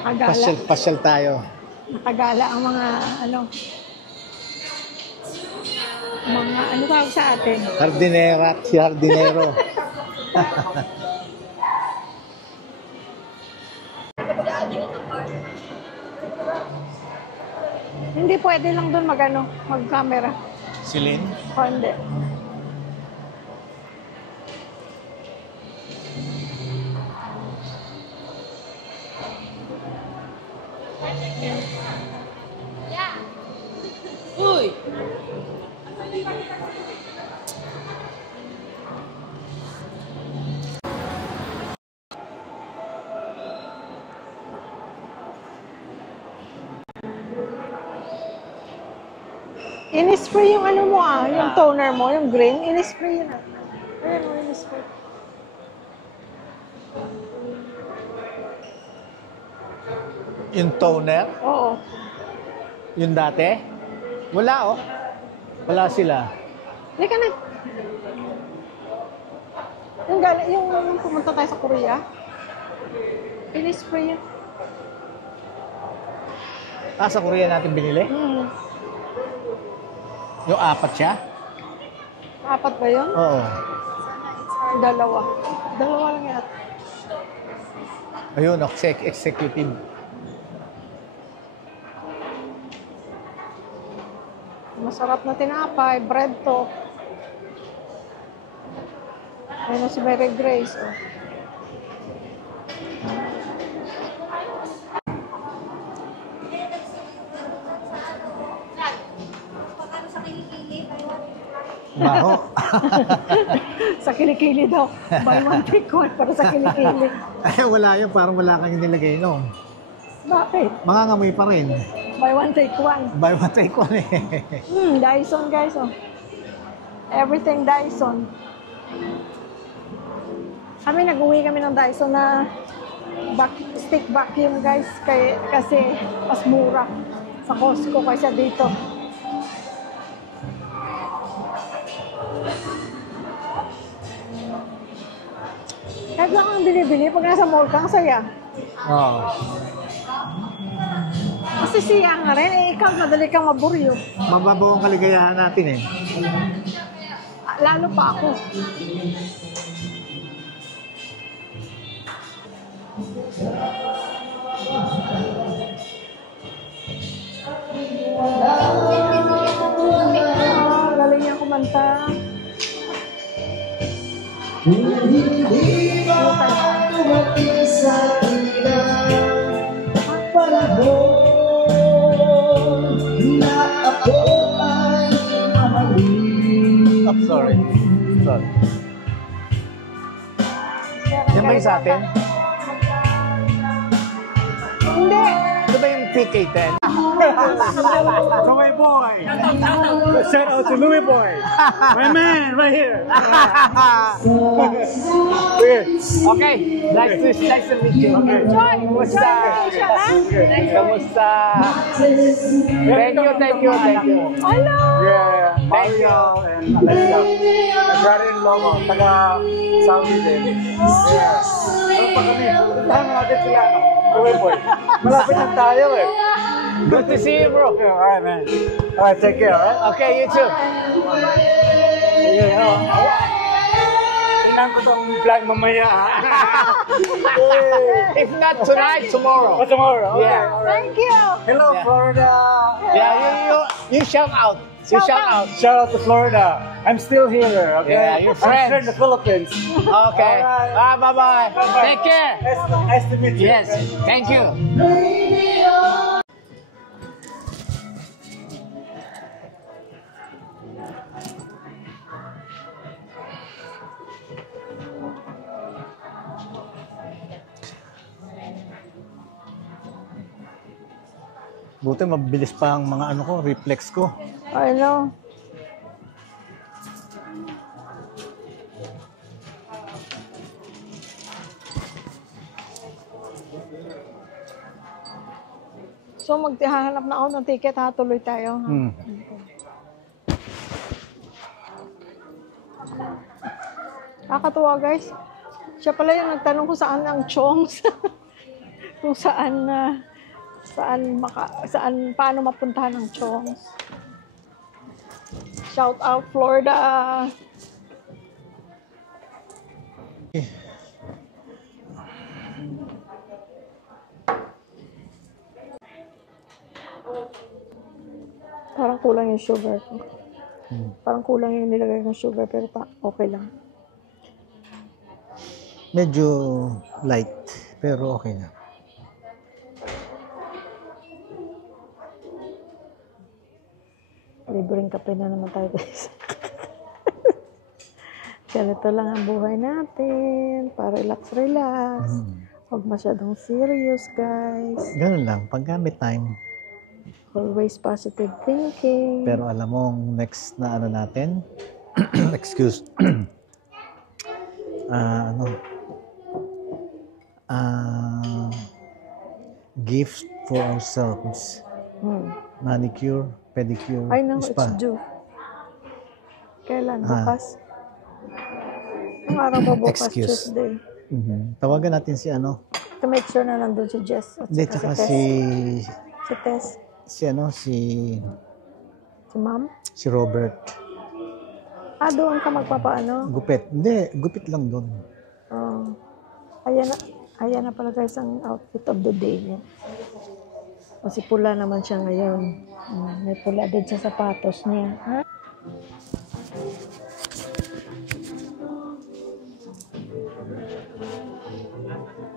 Nakagala. Pasyal tayo. Nakagala ang mga ano tawag sa atin? Hardinera at si hardinero. Hindi pwede lang doon mag-camera. Silin? O hindi. Uy! In-spray yung yung toner mo, yung green, in-spray yun. Ayan o, in-spray. Yung toner? Oo. Yung dati? Wala oh. Wala sila. Hindi ka na. Yung pumunta tayo sa Korea, in-spray yun. Sa Korea natin binili? Yung 4 siya? 4 ba yun? Oo. 2. 2 lang yata. Ayun, executive. Masarap na tinapay, bread to. Ayun na si Mary Grace. Oh. Baho. Sa kilikili daw. Buy one take one para sa kilikili. Ay, wala yun. Parang wala kang nilagay, no? Bakit? Mangangamoy pa rin. Buy one take one. Buy one, take one eh. Dyson guys. Oh. Everything Dyson. Nag-uwi kami ng Dyson na stick vacuum guys. Kasi mas mura sa Costco kaysa dito. Kahit lang ang binibili, pag nasa mall ka, ang saya. Oo. Kasi siya nga rin, ikaw madali kang maburyo. Mababaw ang kaligayahan natin eh. Lalo pa ako. Galing niya kumanta. Hindi ba tumating sa ilang panahon na ako ay mahalin? Oh, sorry. Yan ba yung sa atin? Hindi. Ito ba yung PK-10? Louis Boy! Shout out to Louis Boy! My man, right here! Okay, nice to meet you. Enjoy! Kumusta? Kamusta? Thank you. Hello! Yeah, Mario and Alexa. Brother-in-law mo, taga Saudi din. Yeah. Ano pa kami? Puntahan natin sila, no? Louis Boy. Malapit lang tayo eh. Good to see you, bro. Yeah, alright, man. Alright, take care, alright? Okay, you too. Sige, tingnan ko tong vlog mamaya. If not tonight, tomorrow. Oh, tomorrow. Okay, Yeah. alright. Thank you! Hello, Yeah. Florida. Yeah, you shout out. You shout out. Shout out to Florida. I'm still here, okay? Yeah, you're I'm friends. here in the Philippines. Okay. Alright. Bye-bye. Take care. Nice to meet you. Yes, thank you. Buti mabilis pa ang mga reflex ko. I know. So maghahanap na ako ng ticket, tuloy tayo. Ha? Nakakatuwa guys. Siya pala yung nagtanong kung saan ang Chong's. kung saan paano mapuntahan ng Chongs. Shout out Florida. Parang kulang yung sugar ko. Parang kulang yung nilagay ng sugar pero okay lang. Medyo light, pero okay na. Libreng kape na naman tayo guys. Ganito lang ang buhay natin. Para relax. Huwag masyadong serious guys. Ganun lang, paggamit time. Always positive thinking. Pero alam mo, next na ano natin, excuse, gifts for ourselves. Manicure, pedicure, I know it's spa. due. Kailan? Bukas? Ang araw ba bukas? Excuse. Tuesday. Tawagan natin si ano. To make sure na nandun si Jess. At Hindi, saka tsaka si Tess. Si Ma'am? si Robert. Doon ka magpapaano? Gupit. Hindi, gupit lang doon. Ayan na pala guys ang outfit of the day niya. Kasi pula naman siya ngayon. May pula din sa sapatos niya. Ha?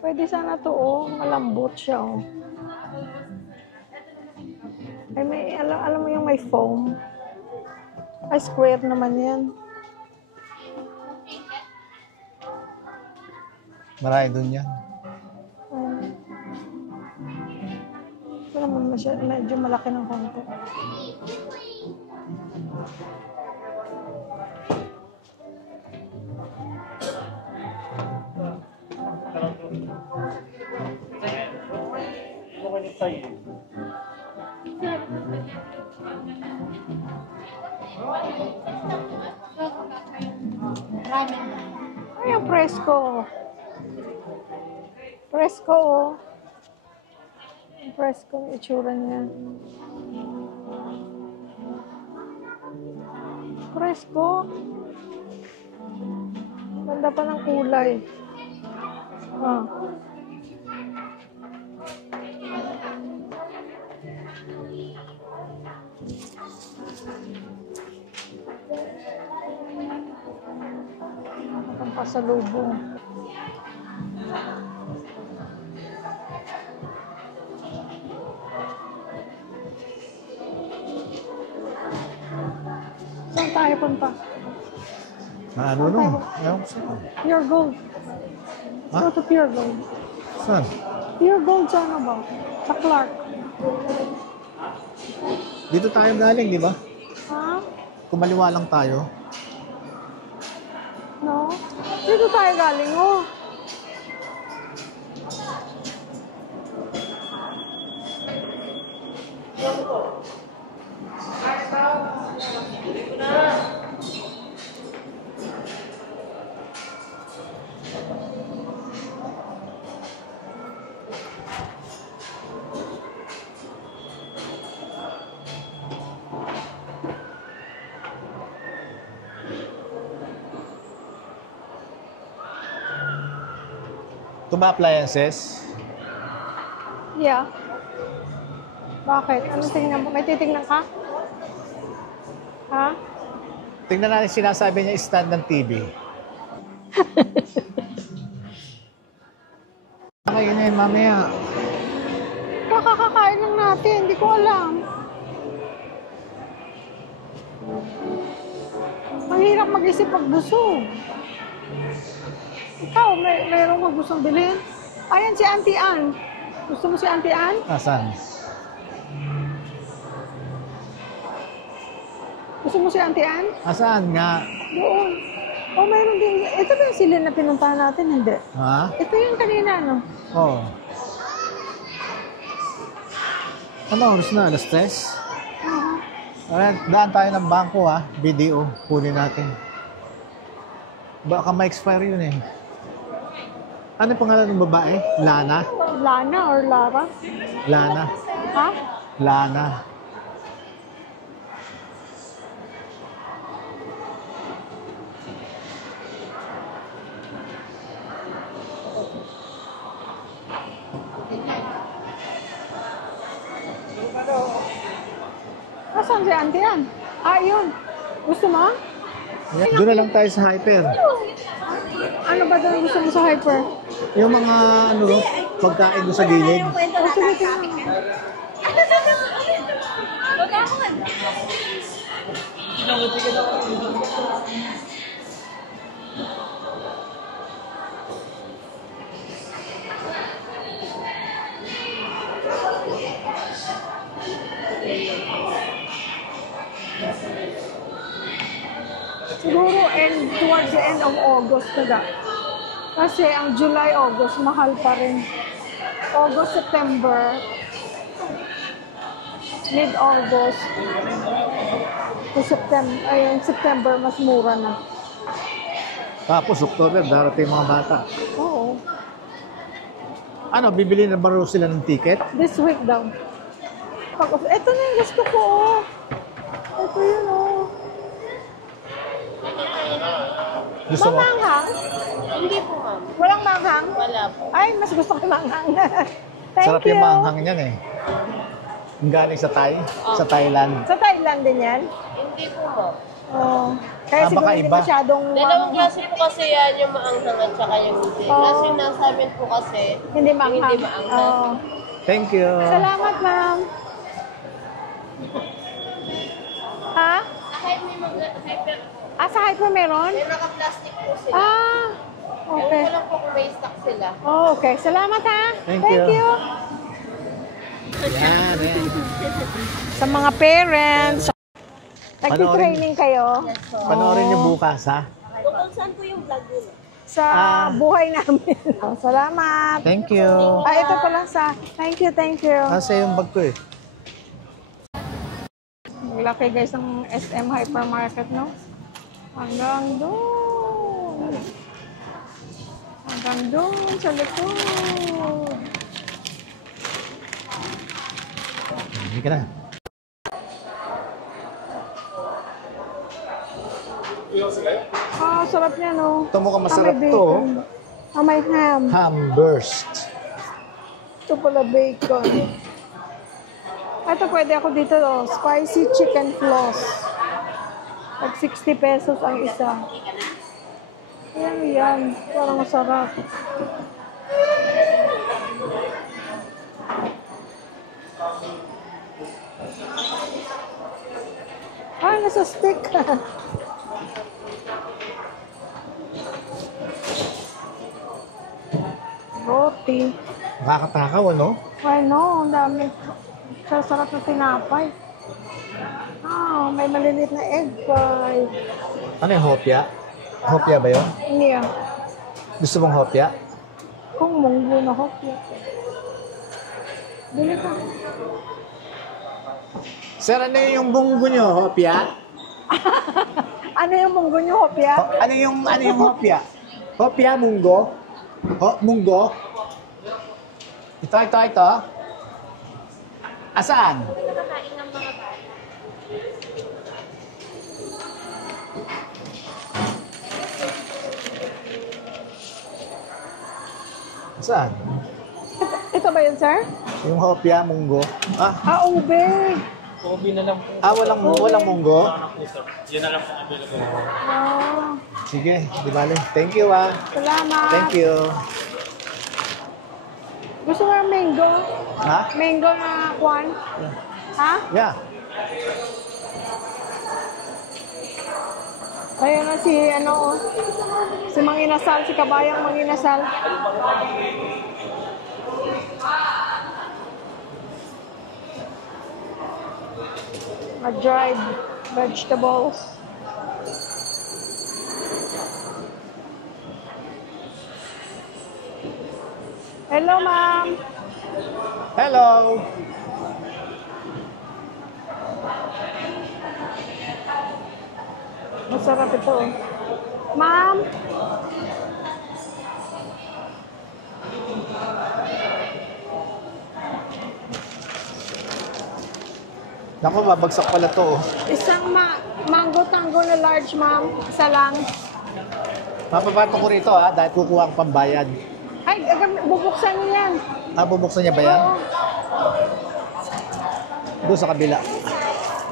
Pwede sana to, malambot siya, Ay, alam mo yung may foam. Ay, square naman yan. Marami doon yan. Ito naman medyo malaki ng konti. Ay, ang presko. Presko, Presko ang itsura niya. Presko. Ganda pa ng kulay. Ang pasalubong. Saan tayo punta? Ano no? Ewan ko saan. Pure Gold. Ha? Go to Pure Gold. Saan? Pure Gold saan ba? Sa Clark. Dito tayo galing, di ba? Ha? Kumaliwa lang tayo. No? Dito tayo galing, Ito ba appliances? Yeah. Bakit? Anong tingnan mo? May titingnan ka? Ha? Tingnan natin sinasabi niya stand ng TV. Ngayon na yun, mamaya. Kakakain lang natin. Hindi ko alam. Ang hirap mag-isip pag busog. Ikaw, mayroong kang gustong bilhin? Ayan si Auntie Ann. Gusto mo si Auntie Ann? Nasaan? Gusto mo si Auntie Ann? Nasaan nga? Doon. Mayroon din. Ito ba yung silin na pinuntahan natin? Hindi. Ha? Ito yung kanina, no? Oo. Ano oras na? Alas 3? Alright, daan tayo ng bangko ha. BDO. Kunin natin. Baka ma-expire yun eh. Ano yung pangalan ng babae? Lana? Lana or Lara? Lana. Ha? Lana. Nasaan si Auntie yan? Ah, yun. Gusto mo? Yan, doon na lang tayo sa hyper. Ano ba doon gusto mo sa hyper? Yung mga ano, pagkain doon sa gilid. Oh, sige, tingnan. Siguro towards the end of August na. Kasi ang July, August, mahal pa rin. August, September, mid-August, to September, ayun, September, mas mura na. Tapos October, darating mga bata. Oo. Ano, bibili na ba raw sila ng ticket? This week daw. Ito na yung gusto ko. Ito yun, oh. Gusto mo? Mamanghang? Hindi po, ma'am. Walang manghang? Wala po. Ay, mas gusto ko manghang. Thank Sarap you. yung manghang niyan eh. Yung galing sa sa Thailand. Sa Thailand din yan? Hindi po, ma'am. Oo. Kaya siguro baka hindi iba. masyadong Dalawang klase po kasi yan, yung maanghang at saka yung hindi. Oh. Kasi nasa amin po kasi, hindi manghang. Hindi maanghang. Oo. Thank you. Salamat, ma'am. Ha? kahit may mag-hyper po. Ah, sa hyper meron? May naka-plastic po sila. Ah, okay. Ewan ko lang po kung may stock sila. Oh, okay. Salamat, ha? Thank you. Yan, yan. Sa mga parents, nag-training kayo Yes po. Panoorin niyo bukas, ha? Tungkol saan po yung vlog nila? sa buhay namin. Salamat. Thank you. Ah, ito pala sa... Thank you, thank you. Kasi yung bag ko eh. Laki guys ng SM Hypermarket, no? Hanggang doon. Hanggang doon sa likod. Hindi ka na. Ah, sarap niya, no? Ito mukhang masarap Ah, may to. bacon. Ah, may ham. Ham burst. Ito pala bacon. Ito pwede ako dito, oh. Spicy chicken floss. At 60 pesos ang isa. Yan, yan. Parang masarap. Ah, nasa stick. Roti. Nakakatakaw, ano? Ay, no, ang dami. Sarap na tinapay. Ah, may maliliit na egg pie. Ano yung hopya? Hopya ba yun? Hindi ah. Gusto mong hopya? Kung munggo na hopya. Bili ka. Sir, ano yung bunggo nyo? Hopya? Ano yung munggo nyo, hopya? Ano yung hopya? Hopya, munggo? Munggo? Ito. Asaan? Nakakain ng mga bata. Asaan? Ito ba yun, sir? Yung hopya, munggo. Ah, Ah, ube. walang munggo? Ah, Sige, di bale. Thank you, ah. salamat. Thank you. Gusto mo ng mango? Ha? Mango na kwan? Ha? Yeah. Ayun na si, ano, oh. Si Mang Inasal, si Kabayang Mang Inasal. Dried vegetables. Hello, ma'am. Hello. Masarap ito. Ma'am? Naku, babagsak pala to. Oh. Isang mango tango na large, ma'am. Isa lang. Mapapato ko rito ha, dahil kukuha ang pambayad. Ay, bubuksan niyo yan. Ah, bubuksan niya ba yan? Oo. Doon sa kabila.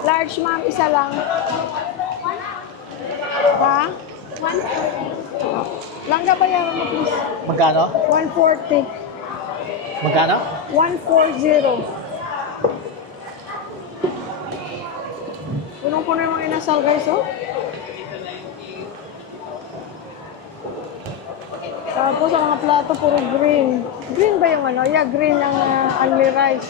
Large, ma'am. Isa lang. Ha? Langga bayaran mo, please. Magkano? 140. Magkano? 140. Punong-puno yung mga inasal, guys, oh. Tapos ang mga plato, puro green. Green ba yung ano? Yeah, green ang only rice.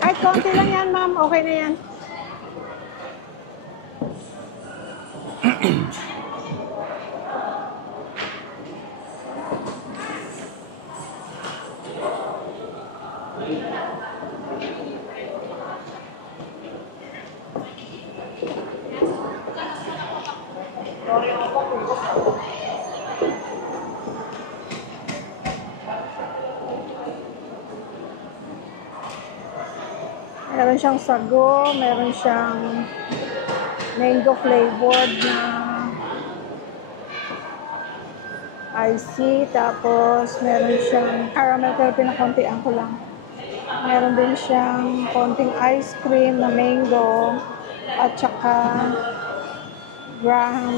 Kahit konti lang yan, ma'am. Okay na yan. Meron siyang sago, meron siyang mango flavored na icy, tapos meron siyang caramel pero pinakontian ko lang. Meron din siyang konting ice cream na mango at saka graham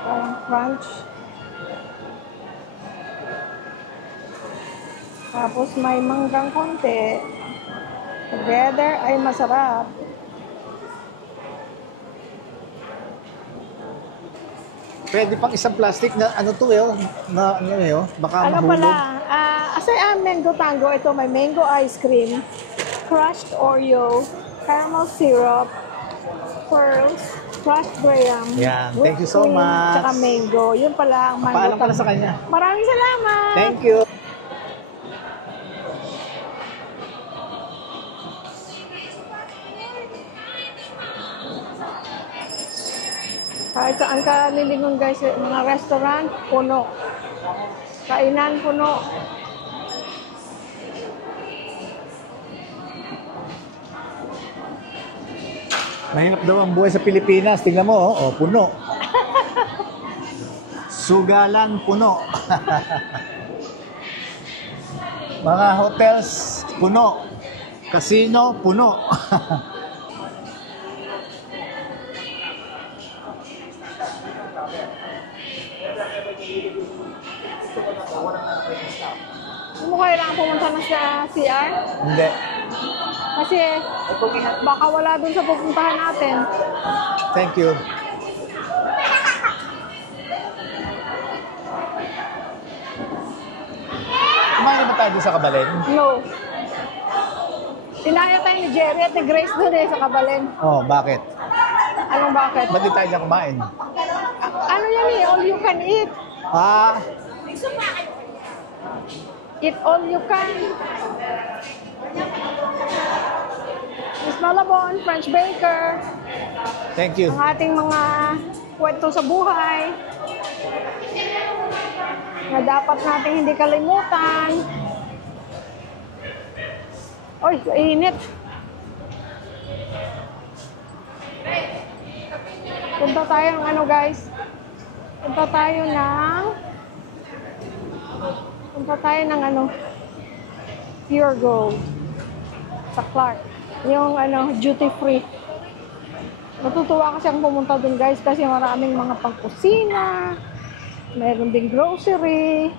parang crunch. Tapos may manggang konti. Together ay masarap. Pwede pang isang plastic na ano to eh, oh, na ano eh, oh, baka Ano mahulog. pala? Mango tango. Ito may mango ice cream, crushed Oreo, caramel syrup, pearls, crushed graham. Yan. whipped Thank you so cream, much. Tsaka mango. Yun pala ang mango Paalam pala tango. sa kanya. Maraming salamat! Thank you. Kahit saan ka lilingon guys, mga restaurant, puno. Kainan, puno. Mahirap daw ang buhay sa Pilipinas. Tingnan mo, oh, puno. Sugalan, puno. Mga hotels, puno. Casino, puno. Hindi mo kailangan pumunta na sa CR? Hindi. Kasi baka wala dun sa pupuntahan natin. Thank you. Kumain na ba tayo doon sa Kabalen? No. Tinaya tayo ni Jerry at ni Grace doon sa Kabalen. Oh, bakit? Anong bakit? Ba't di tayo dyan kumain? Ano yan eh? All you can eat. Ah, Eat all you can. Miss Malabon, French Baker. thank you. Ang ating mga kwento sa buhay. Na dapat natin hindi kalimutan. Oy, init. Punta tayo ng ano guys. Punta tayo ng ano, Pure Gold sa Clark. Yung ano, duty free. Natutuwa kasi ang pumunta dun guys kasi maraming mga pangkusina, meron ding grocery,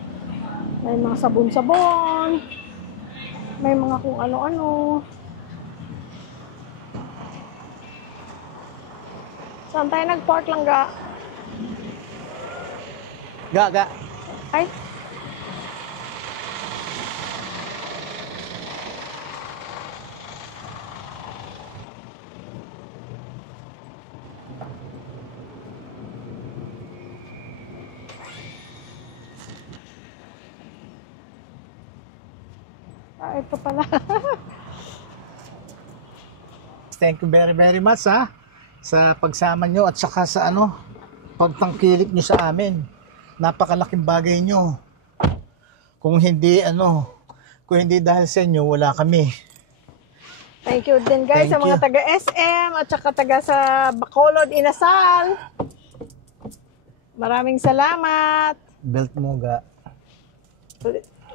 may mga sabon-sabon, may mga kung ano-ano. Saan tayo nag-park lang ga? Gaga. Ay, Ito pala. Thank you very, very much ha sa pagsama nyo at saka sa pagtangkilik nyo sa amin. Napakalaking bagay nyo. Kung hindi dahil sa inyo, wala kami. Thank you din guys Thank sa mga you. taga SM at saka taga sa Bacolod, Inasal. Maraming salamat. Belt mo ga.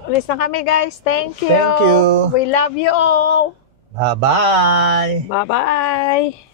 Ulis na kami guys. Thank you. Thank you. We love you all. Bye-bye. Bye-bye.